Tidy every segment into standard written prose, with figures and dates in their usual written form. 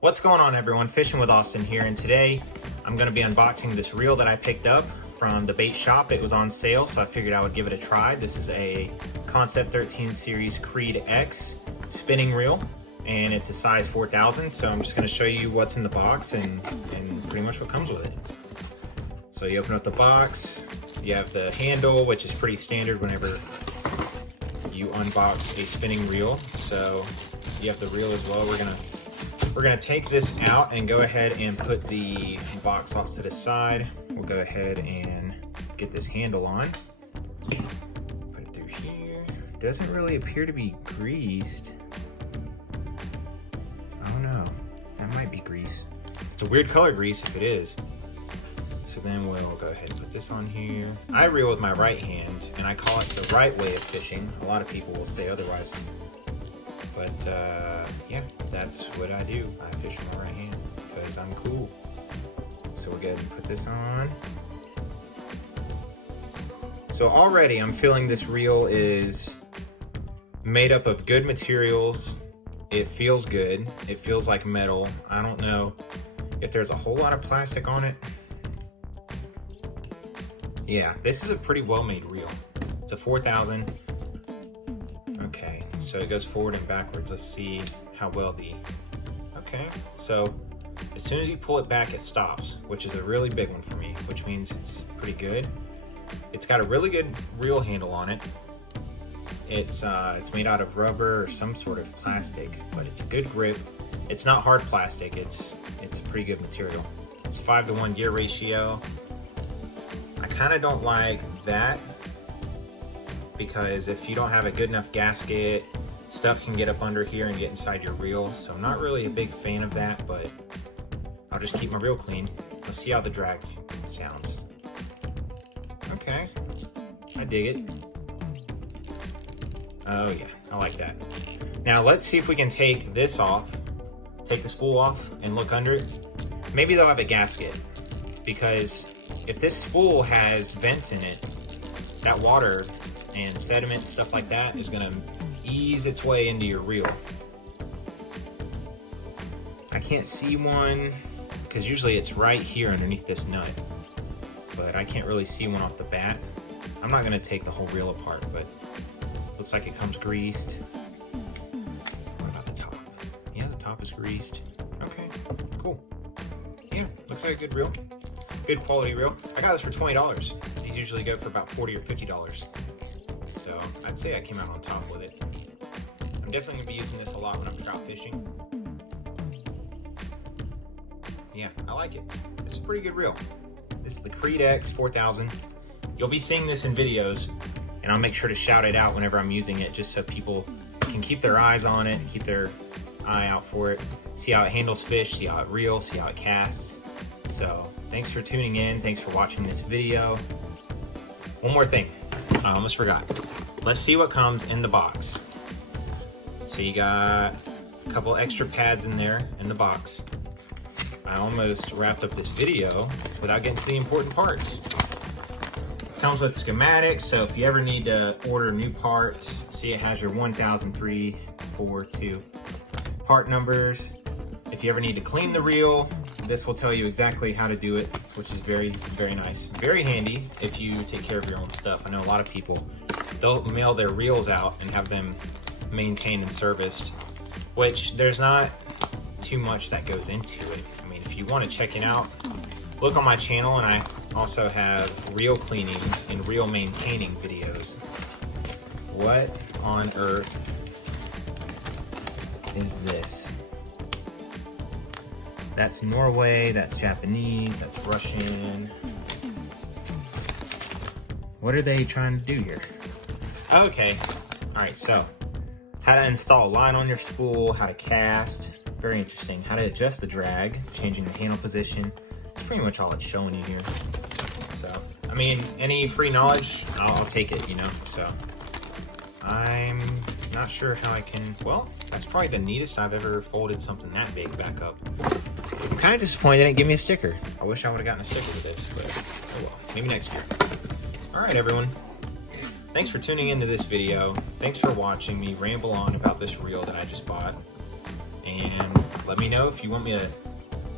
What's going on, everyone? Fishing with Austin here, and today I'm going to be unboxing this reel that I picked up from the bait shop. It was on sale, so I figured I would give it a try. This is a Concept 13 Series Creed X spinning reel, and it's a size 4000, so I'm just going to show you what's in the box and pretty much what comes with it. So you open up the box, you have the handle, which is pretty standard whenever you unbox a spinning reel. So you have the reel as well. We're gonna take this out and go ahead and put the box off to the side. We'll go ahead and get this handle on. Put it through here. Doesn't really appear to be greased. I don't know. That might be grease. It's a weird color grease if it is. So then we'll go ahead and put this on here. I reel with my right hand, and I call it the right way of fishing. A lot of people will say otherwise. But yeah, that's what I do. I fish with my right hand because I'm cool. So we'll go ahead and put this on. So already I'm feeling this reel is made up of good materials. It feels good. It feels like metal. I don't know if there's a whole lot of plastic on it. Yeah, this is a pretty well-made reel. It's a 4000. Okay, so it goes forward and backwards. Let's see how well okay, so as soon as you pull it back, it stops, which is a really big one for me, which means it's pretty good. It's got a really good reel handle on it. It's made out of rubber or some sort of plastic, but it's a good grip. It's not hard plastic. It's a pretty good material. It's 5-to-1 gear ratio. I kind of don't like that, because if you don't have a good enough gasket, stuff can get up under here and get inside your reel. So I'm not really a big fan of that, but I'll just keep my reel clean. Let's see how the drag sounds. Okay, I dig it. Oh yeah, I like that. Now let's see if we can take this off, take the spool off and look under it. Maybe they'll have a gasket, because if this spool has vents in it, that water and sediment, stuff like that, is gonna ease its way into your reel. I can't see one, because usually it's right here underneath this nut, but I can't really see one off the bat. I'm not gonna take the whole reel apart, but looks like it comes greased. What about the top? Yeah, the top is greased. Okay, cool. Yeah, looks like a good reel. Good quality reel. I got this for $20. These usually go for about $40 or $50. So I'd say I came out on top with it. I'm definitely gonna be using this a lot when I'm trout fishing. Yeah, I like it. It's a pretty good reel. This is the Creed X 4000. You'll be seeing this in videos, and I'll make sure to shout it out whenever I'm using it, just so people can keep their eyes on it, keep their eye out for it, see how it handles fish, see how it reels, see how it casts. So thanks for tuning in. Thanks for watching this video. One more thing, I almost forgot. Let's see what comes in the box. So you got a couple extra pads in there in the box. I almost wrapped up this video without getting to the important parts. Comes with schematics, so if you ever need to order new parts, see it has your 100342 part numbers. If you ever need to clean the reel, this will tell you exactly how to do it, which is very, very nice. Very handy if you take care of your own stuff. I know a lot of people, they'll mail their reels out and have them maintained and serviced, which there's not too much that goes into it. I mean, if you want to check it out, look on my channel, and I also have reel cleaning and reel maintaining videos. What on earth is this? That's Norway, that's Japanese, that's Russian. What are they trying to do here? Okay, all right, so how to install a line on your spool, how to cast, very interesting. How to adjust the drag, changing the handle position. It's pretty much all it's showing you here. So, I mean, any free knowledge, I'll take it, you know, so. I'm not sure how I can, well, that's probably the neatest I've ever folded something that big back up. I'm kind of disappointed they didn't give me a sticker. I wish I would have gotten a sticker with this, but oh well, maybe next year. All right, everyone. Thanks for tuning into this video. Thanks for watching me ramble on about this reel that I just bought. And Let me know if you want me to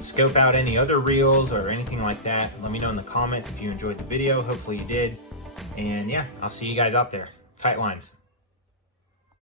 scope out any other reels or anything like that. Let me know in the comments if you enjoyed the video. Hopefully you did. And yeah, I'll see you guys out there. Tight lines.